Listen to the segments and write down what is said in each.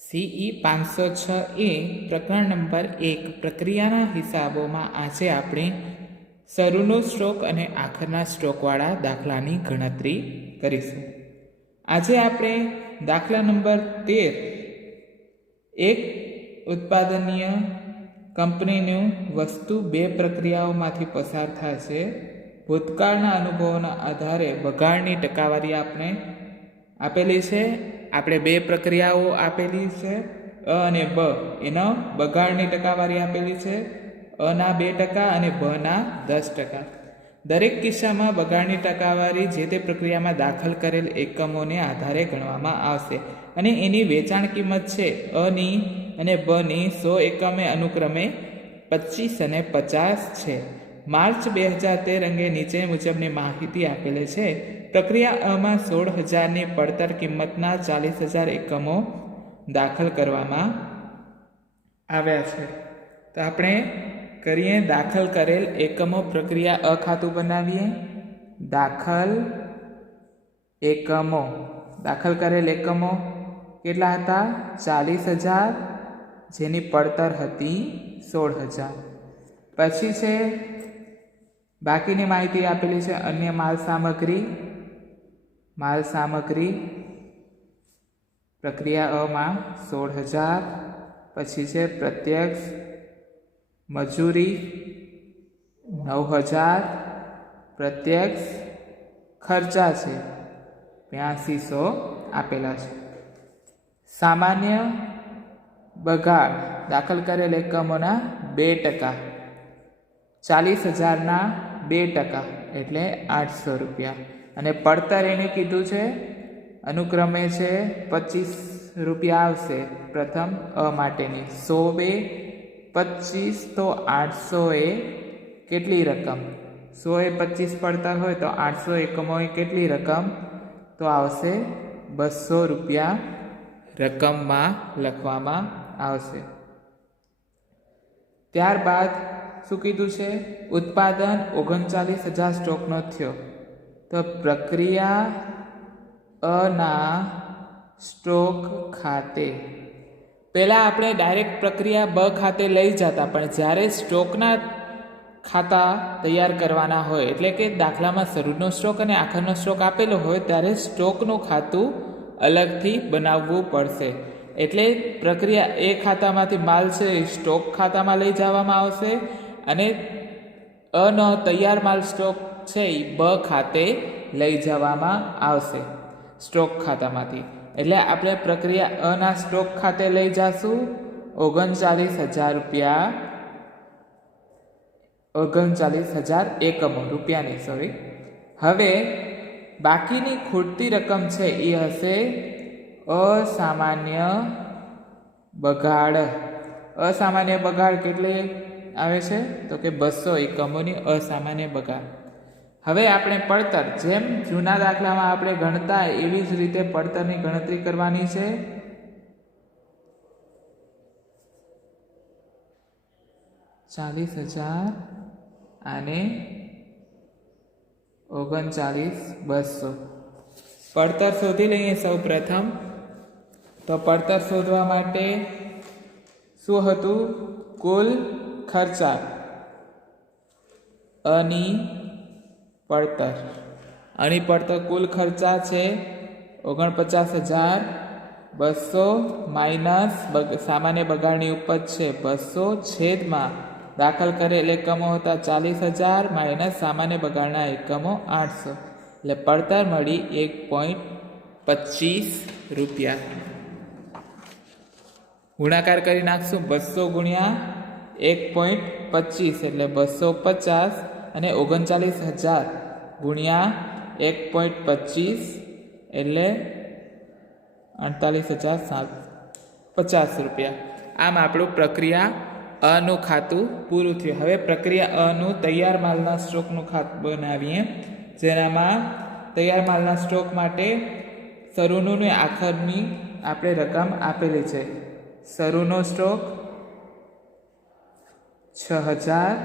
CE 506A પ્રકરણ number 1 પ્રક્રિયાના હિસાબોમાં આજે આપણે શરૂનો સ્ટ્રોક અને આખરના સ્ટ્રોકવાળા દાખલાની ગણતરી કરીશું. આજે આપણે દાખલા નંબર 13 એક ઉત્પાદનીય કંપનીનું વસ્તુ બે પ્રક્રિયાઓમાંથી પસાર થાય છે. ભૂતકાળના અનુભવોના આધારે બગાડની ટકાવારી આપણે આપેલી છે. આપણે બે પ્રક્રિયાઓ આપેલી છે, અ અને બ. એનો બગાડની ટકાવારી આપેલી છે, અના 2% અને બના 10%. દરેક કિસ્સામાં બગાડની ટકાવારી જે તે પ્રક્રિયામાં દાખલ કરેલ એકમોને આધારે ગણવામાં આવશે અને એની વેચાણ કિંમત છે અની અને બની 100 એકમે અનુક્રમે 25 અને 50 છે. માર્ચ 2013 અંગે નીચે મુજબની માહિતી આપેલી છે. પ્રક્રિયા અમાં 16,000ની પડતર કિંમતના 40,000 એકમો દાખલ કરવામાં આવ્યા છે. તો આપણે કરીએ દાખલ કરેલ એકમો. પ્રક્રિયા અ ખાતું બનાવીએ. દાખલ એકમો. દાખલ કરેલ એકમો કેટલા હતા? 40,000, જેની પડતર હતી 16,000. પછી છે બાકીની માહિતી આપેલી છે. અન્ય માલ સામગ્રી. માલ સામગ્રી પ્રક્રિયા અમાં 16,000. પછી છે પ્રત્યક્ષ મજૂરી 9,000. પ્રત્યક્ષ ખર્ચા છે 8200 આપેલા છે. સામાન્ય બગાડ દાખલ કરેલ એકમોના 2%. 40,000ના 2% એટલે 800 રૂપિયા. અને પડતર એને કીધું છે અનુક્રમે છે 25 રૂપિયા આવશે. પ્રથમ અ માટેની 100 25 તો 800 એ કેટલી રકમ? 100 એ 25 પડતર હોય તો 800 એકમો એ કેટલી રકમ? તો આવશે 200 રૂપિયા રકમમાં લખવામાં આવશે. ત્યારબાદ શું કીધું છે? ઉત્પાદન 39,000 સ્ટોકનો થયો. તો પ્રક્રિયા અના સ્ટોક ખાતે પહેલાં આપણે ડાયરેક્ટ પ્રક્રિયા બ ખાતે લઈ જતા, પણ જ્યારે સ્ટોકના ખાતા તૈયાર કરવાના હોય, એટલે કે દાખલામાં શરૂનો સ્ટોક અને આખરનો સ્ટોક આપેલો હોય, ત્યારે સ્ટોકનું ખાતું અલગથી બનાવવું પડશે. એટલે પ્રક્રિયા એ ખાતામાંથી માલ છે સ્ટોક ખાતામાં લઈ જવામાં આવશે અને અનો તૈયાર માલ સ્ટોક છે એ બ ખાતે લઈ જવામાં આવશે સ્ટોક ખાતામાંથી. એટલે આપણે પ્રક્રિયા અના સ્ટોક ખાતે લઈ જઈશું 39,000 રૂપિયા. 39,000 એકમો રૂપિયાની, સોરી. હવે બાકીની ખૂટતી રકમ છે એ હશે અસામાન્ય બગાડ. અસામાન્ય બગાડ કેટલી આવે છે? તો કે 200 એકમોની અસામાન્ય બગાડ. હવે આપણે પડતર જેમ જૂના દાખલામાં આપણે ગણતા એવી જ રીતે પડતરની ગણતરી કરવાની છે. $40,000 અને 39,200. પડતર શોધી લઈએ સૌ પ્રથમ. તો પડતર શોધવા માટે શું હતું? કુલ ખર્ચા અની પડતર. આની પડતર કુલ ખર્ચા છે 49,200 માઇનસ સામાન્ય બગાડની ઉપજ છે 200 છેદમાં દાખલ કરેલ એકમો હતા 40,000 માઇનસ સામાન્ય બગાડના એકમો 800. એટલે પડતર મળી 1.25 રૂપિયા. ગુણાકાર કરી નાખશું. 200 ગુણ્યા 1.25 એટલે 250 અને 39,000 ગુણ્યા 1.25 એટલે 48,750 રૂપિયા. આમ આપણું પ્રક્રિયા અનું ખાતું પૂરું થયું. હવે પ્રક્રિયા અનું તૈયાર માલના સ્ટોકનું ખાતું બનાવીએ, જેનામાં તૈયાર માલના સ્ટોક માટે શરૂનું ને આખરની આપણે રકમ આપેલી છે. શરૂનો સ્ટોક 6,000,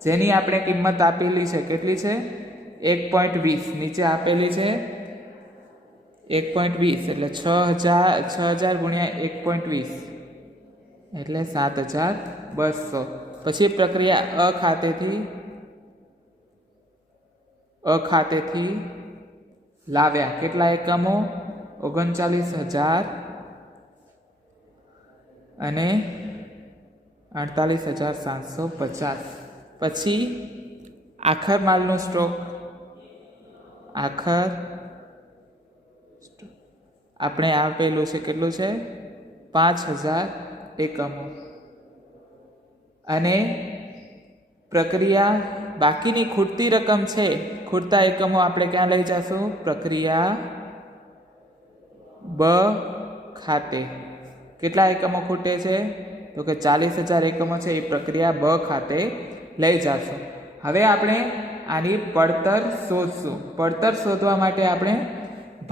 જેની આપણે કિંમત આપેલી છે કેટલી છે? 1.20. નીચે આપેલી છે 1.20 એટલે 6,000 ગુણ્યા 1.20 એટલે 7,200. પછી પ્રક્રિયા અખાતેથી લાવ્યા કેટલા એકમો? 39,000 અને 48,750. પછી આખર માલનો સ્ટોક આપણે આપેલું છે કેટલું છે? 5,000 એકમો. અને પ્રક્રિયા બાકીની ખૂટતી રકમ છે, ખૂટતા એકમો આપણે ક્યાં લઈ જશું? પ્રક્રિયા બ ખાતે. કેટલા એકમો ખૂટે છે? તો કે 40,000 એકમો છે, એ પ્રક્રિયા બ ખાતે લઈ જશું. હવે આપણે આની પડતર શોધશું. પડતર શોધવા માટે આપણે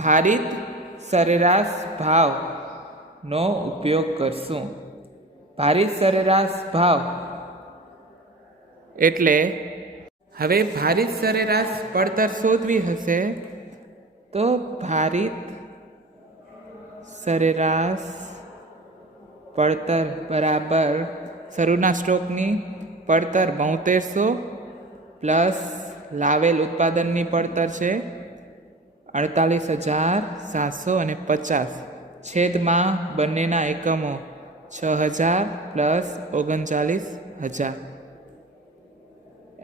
ભારિત સરેરાશ ભાવનો ઉપયોગ કરશું. ભારિત સરેરાશ ભાવ એટલે હવે ભારિત સરેરાશ પડતર શોધવી હશે તો ભારિત સરેરાશ પડતર બરાબર શરૂના સ્ટોકની પડતર 7200 પ્લસ લાવેલ ઉત્પાદનની પડતર છે 48,750 છેદમાં બંનેના એકમો 6,000 પ્લસ 39,000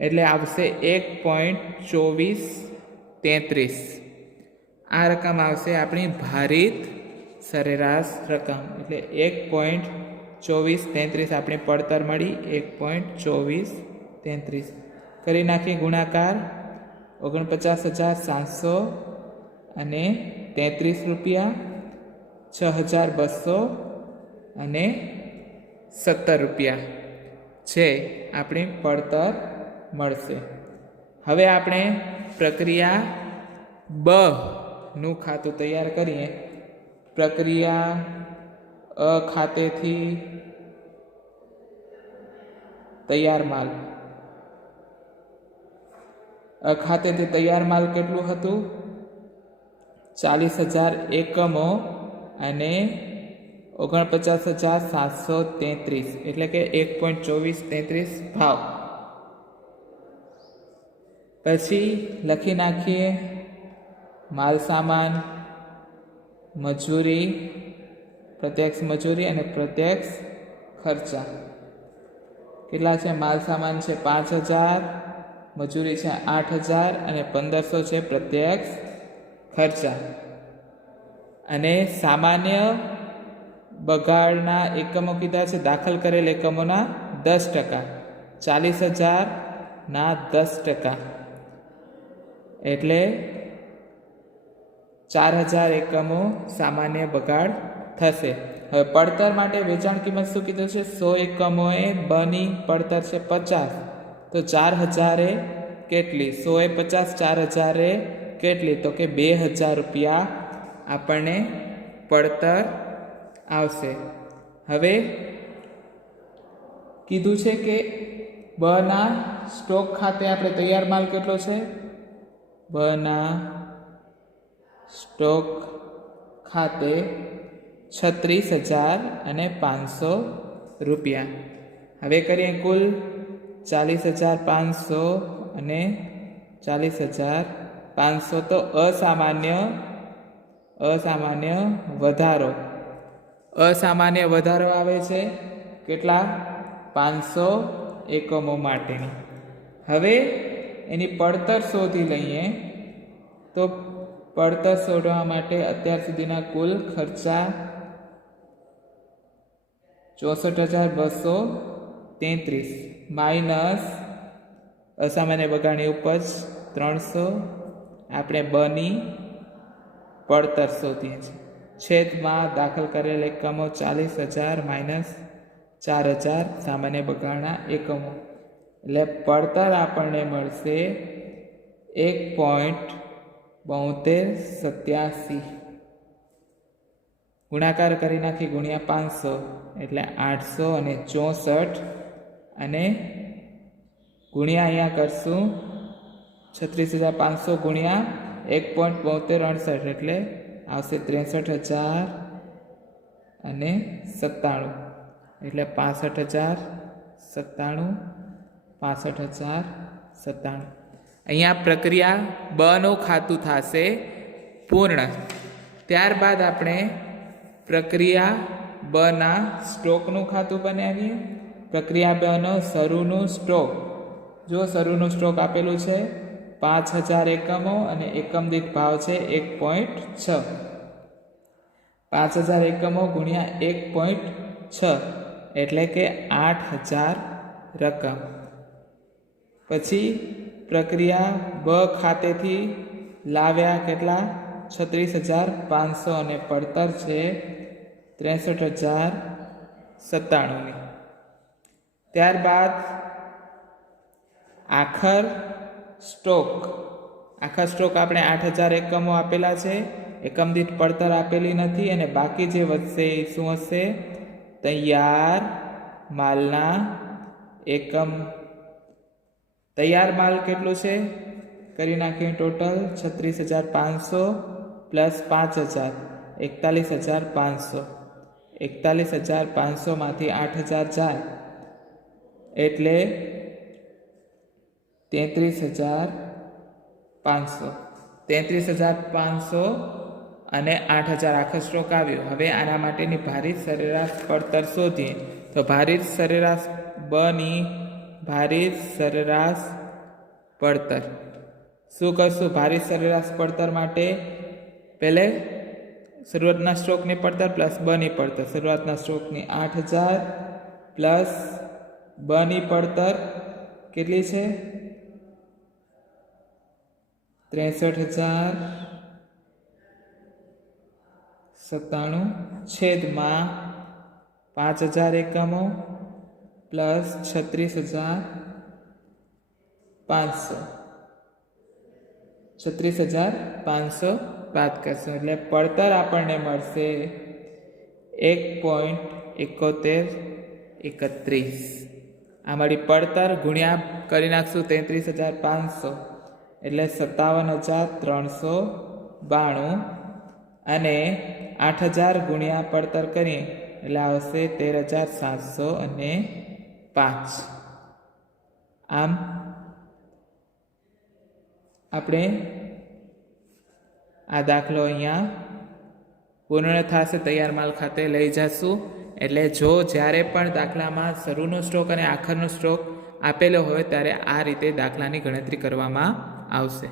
એટલે આવશે 1.2433. આ રકમ આવશે આપણી ભારિત સરેરાશ રકમ. એટલે 1.2433 આપણી પડતર મળી. 1.2433 કરી નાખી ગુણાકાર 49,700 અને 33 રૂપિયા, 6,200 અને 17 રૂપિયા છે આપણી પડતર મળશે. હવે આપણે પ્રક્રિયા બ નું ખાતું તૈયાર કરીએ. પ્રક્રિયા અ ખાતેથી તૈયાર માલ. ખાતેથી તૈયાર માલ કેટલું હતું? 40,000 એકમો અને 49,733 એટલે કે 1.2433 ભાવ. પછી લખી નાખીએ માલ સામાન, મજૂરી, પ્રત્યક્ષ મજૂરી અને પ્રત્યક્ષ ખર્ચા. કેટલા છે? માલ સામાન છે 5,000, મજૂરી છે 8,000 અને 1,500 છે પ્રત્યક્ષ ખર્ચા. અને સામાન્ય બગાડના એકમો કીધા છે, દાખલ કરેલ એકમોના 10%, 40,000ના 10%, એટલે 4,000 એકમો સામાન્ય બગાડ થશે. હવે પડતર માટે વેચાણ કિંમત શું કીધું છે? 100 એકમોએ બની પડતર છે 50, તો 4,000 કેટલી? 100 એ 50, 4,000 કેટલી? તો કે 2,000 રૂપિયા આપણને પડતર આવશે. હવે કીધું છે કે બના સ્ટોક ખાતે આપણે તૈયાર માલ કેટલો છે? બના સ્ટોક ખાતે 36,500 રૂપિયા. હવે કરીએ કુલ 40,500 અને 40,500 તો અસામાન્ય વધારો. અસામાન્ય વધારો આવે છે કેટલા? 500 એકમો માટેની. હવે એની પડતર શોધી લઈએ. તો પડતર શોધવા માટે અત્યાર સુધીના કુલ ખર્ચા 64,233 માઇનસ અસામાન્ય બગાડની ઉપજ 300. આપણે બની પડતર શોધીએ છીએ. છેદમાં દાખલ કરેલ એકમો 40,000 માઇનસ 4,000 સામાન્ય બગાડના એકમો. એટલે પડતર આપણને મળશે 1.7287. ગુણાકાર કરી નાખી ગુણ્યા 500 એટલે 864 અને ગુણ્યા અહીંયા કરશું 36,500 ગુણ્યા 1.7268 એટલે આવશે 63,000 અને 97, એટલે 65,097, 65,097. અહીંયા પ્રક્રિયા બનું ખાતું થશે પૂર્ણ. ત્યારબાદ આપણે પ્રક્રિયા બના સ્ટોકનું ખાતું બનાવીએ. પ્રક્રિયા બનો શરૂનું સ્ટોક. જો શરૂનું સ્ટોક આપેલું છે 5,000 એકમો અને એકમ દીઠ ભાવ છે 1.6. 5,000 એકમો ગુણ્યા 1.6 એટલે કે 8,000 રકમ. પછી પ્રક્રિયા બ ખાતેથી લાવ્યા કેટલા 36,500 અને પડતર છે 63,097. ત્યારબાદ આખર સ્ટોક. આખા સ્ટોક આપણે 8,000 એકમો આપેલા છે, એકમ દીઠ પડતર આપેલી નથી, અને બાકી જે વધશે એ શું હશે તૈયાર માલના એકમ. તૈયાર માલ કેટલું છે કરી નાખીએ ટોટલ 36,500 પ્લસ 5,000 41,500. 41,500 માંથી 8,000 જાય એટલે 33,500. 33,500 અને 8,000 આખો સ્ટોક આવ્યો. હવે આના માટેની ભારિત સરેરાશ પડતર શોધીએ. તો ભારિત સરેરાશ બની ભારિત સરેરાશ પડતર શું કરશું? ભારિત સરેરાશ પડતર માટે પહેલે શરૂઆતના સ્ટોકની પડતર પ્લસ બની પડતર. શરૂઆતના સ્ટોકની 8,000 પ્લસ બની પડતર કેટલી છે 63,097 છેદમાં 5,000 એકમો પ્લસ 36,500. 36,500 બાદ કરશું એટલે પડતર આપણને મળશે 1.7131. આ મળી પડતર ગુણ્યા કરી નાખશું 33,500 એટલે 57,392 અને 8,000 ગુણ્યા પડતર કરીએ એટલે આવશે 13,705. આમ આપણે આ દાખલો અહીંયા પૂર્ણ થશે. તૈયાર માલ ખાતે લઈ જશું. એટલે જો જ્યારે પણ દાખલામાં શરૂનો સ્ટોક અને આખરનો સ્ટોક આપેલો હોય ત્યારે આ રીતે દાખલાની ગણતરી કરવામાં આવશે.